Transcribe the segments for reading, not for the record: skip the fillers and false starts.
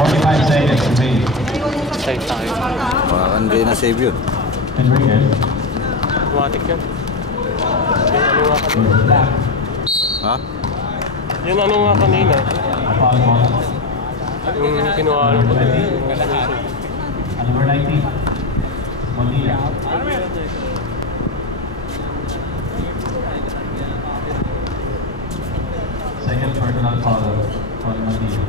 45 seconds remaining. Save tayo. Hindi na save yun. Automatic yun. Yung ano nga kanina. Ha? Yung ano nga kanina. Yung kinuha lang ko. Number 19. Bonilla. Second personal foul on Bonilla.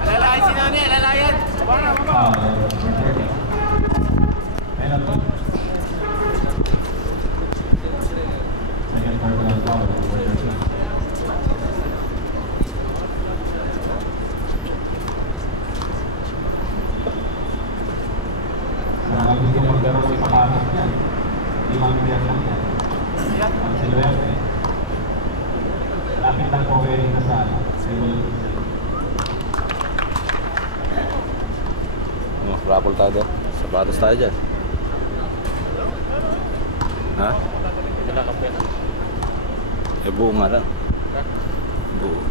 Alalayan si Nani, alalayan. Gusto magkaroon ng pakakas niya. 5 years lang yan. Ang silwerte. Lapit lang po kayo na sa Raffle tayo doon. Sapatos tayo dyan. Ha? Wala ka pera. Eh, buo nga lang. Ha? Buo.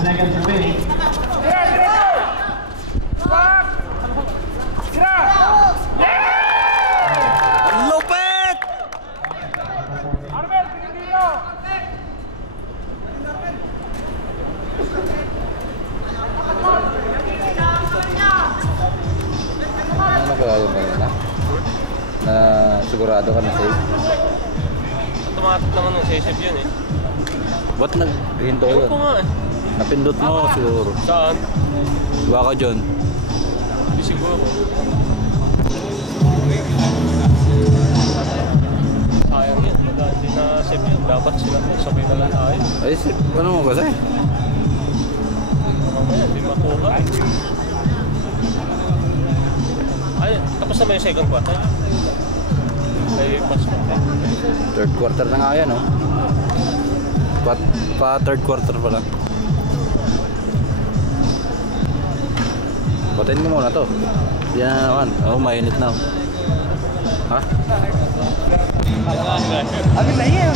Seconds remaining. Lupit! Ano kaya yung kanina? Na sigurado ka na save? Automatic naman ng save yun eh. Ba't naghinto Ewan yun? ko nga eh. Napindot mo siguro. Saan? Baka dyan. Hindi siguro. Sayang yun. Pagka hindi na save yun, dapat sila sabay na lang tayo. Ay, ano mo kasi? Mamaya, hindi makuha. Ay, tapos naman yung second quarter. Ay, pass mo. Third quarter na nga yan, oh. Pa third quarter pa lang. Patayin mo muna to. Yan na naman. Oh, mainit na. Ha? Akin na iya,